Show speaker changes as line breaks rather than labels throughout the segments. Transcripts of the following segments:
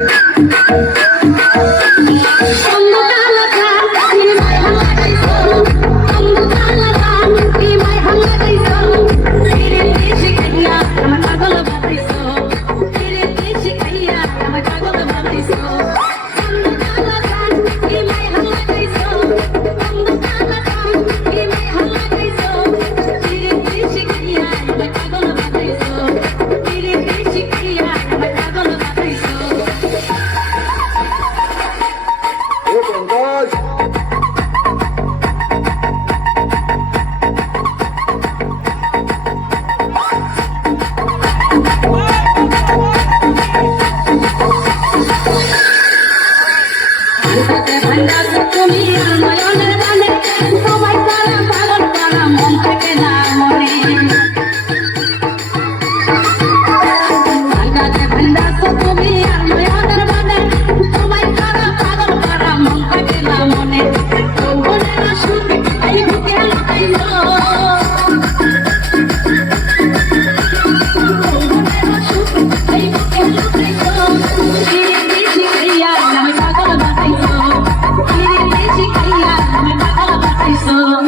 Thank you.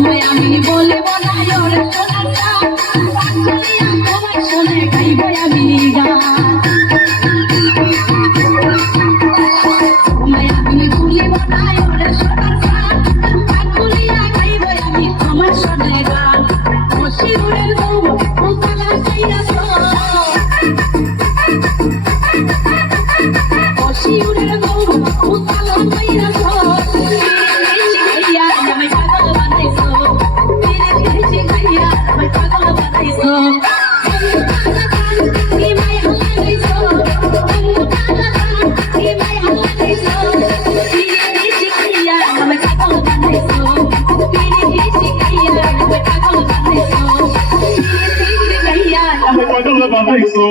আমি বলব না ওরে সোনার গান গান করিয়া তোমার শোনে, গাইব আমি গান। আমার সদে গান। শিউরের বউ
Christ.